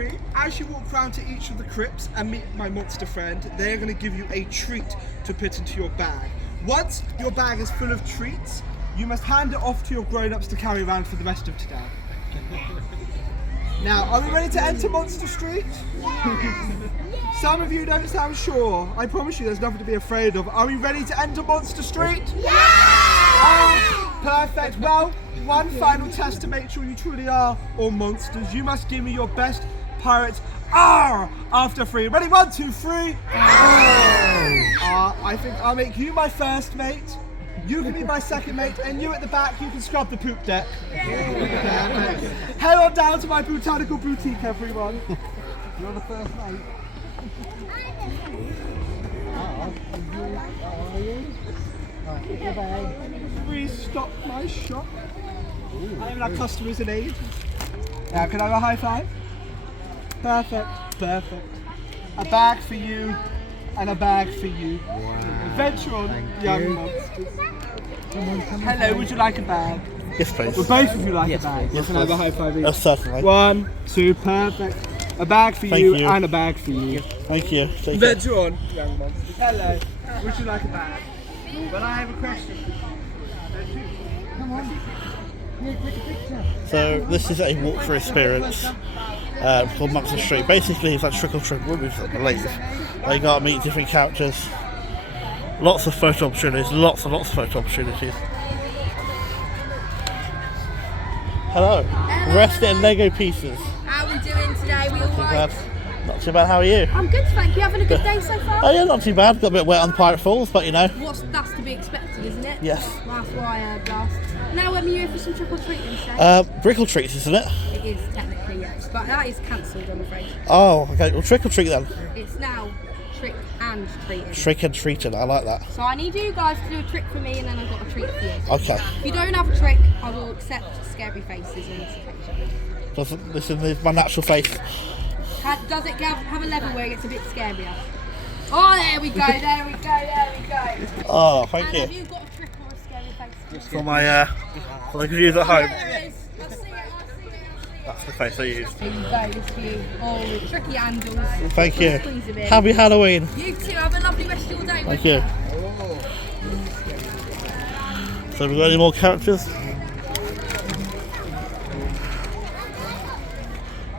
free. As you walk round to each of the crypts and meet my monster friend, they're going to give you a treat to put into your bag. Once your bag is full of treats, you must hand it off to your grown-ups to carry around for the rest of today. Now, are we ready to enter Monster Street? Yes. Some of you don't sound sure. I promise you there's nothing to be afraid of. Are we ready to enter Monster Street? Yes! Perfect. Well, one final test to make sure you truly are all monsters. You must give me your best pirate's R after 3. Ready? 1, 2, 3. I think I'll make you my first mate. You can be my second mate, and you at the back, you can scrub the poop deck. Head on down to my botanical boutique, everyone. You're the first mate. Restock my shop. I haven't had customers in ages. Now, can I have a high five? Perfect, perfect. A bag for you, and a bag for you. Wow. Venture on, young monsters. Hello, would you like a bag? Yes, please. Would both of you like a bag? Yes, can I have a high five each? Yes, certainly. 1, 2, perfect. A bag for you and a bag for you. Thank you. Venture on, young monsters. Hello, would you like a bag? Well, I have a question. Come on. So this is a walkthrough experience for Monster Street. Basically, it's like trick or treat movies, I believe. Where you gotta meet different characters. Lots of photo opportunities. Lots and lots of photo opportunities. Hello. Rest in Lego pieces. How are we doing today? We all right? Not too bad. How are you? I'm good, thank you. Having a good day so far? Oh yeah, not too bad. Got a bit wet on Pirate Falls, but you know. That's to be expected, isn't it? Yes. That's why I blast. Now, are you here for some trick or treating today? Brick or treats, isn't it? It is technically, yes, but that is cancelled, I'm afraid. Oh, okay. Well, trick or treat then. It's now trick and treating. Trick and treating. I like that. So I need you guys to do a trick for me, and then I've got a treat for you. Okay. If you don't have a trick, I will accept scary faces on this occasion. This is my natural face. Does it have a level where it gets a bit scarier? Oh, there we go, there we go, there we go. Oh, thank you. Have you got a trick or a scary face? For my for the viewers at home. There it is. I see it. That's the face I use. There you go, this for you. Oh, tricky handles. Thank you. Squeeze a bit. Happy Halloween. You too, have a lovely rest of your day. Thank you. So have we got any more characters?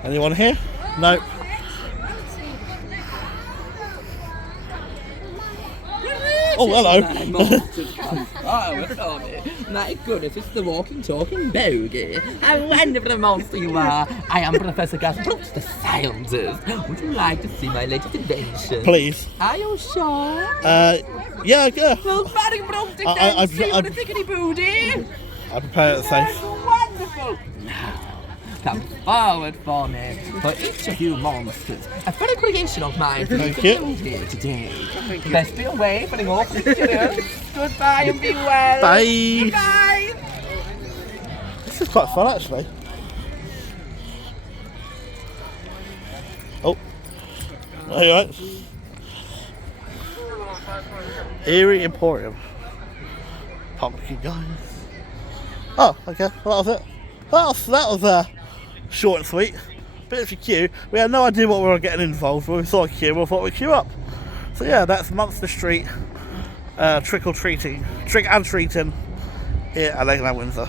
Anyone here? Nope. Oh, hello. My goodness, it's the walking, talking bogey. How wonderful a monster you are. I am Professor Gus Brooks, the scientist. Would you like to see my latest invention? Please. Are you sure? Yeah. Well, Barry Brooks, that's the tickety booty. I prepare it safe. Wonderful. Now, come forward for me. For each of you monsters, a funny creation of mine for you to build here today. Best be away, putting off pictures. Goodbye and be well. Bye. Goodbye. This is quite fun, actually. Oh. Are you right? Eerie Emporium. Pumpkin guys. Oh, okay. Well, that was it. That was short and sweet. Bit of a queue. We had no idea what we were getting involved with. We saw a queue, we thought we'd queue up. So yeah, that's Monster Street trick and treating here at LEGOLAND Windsor.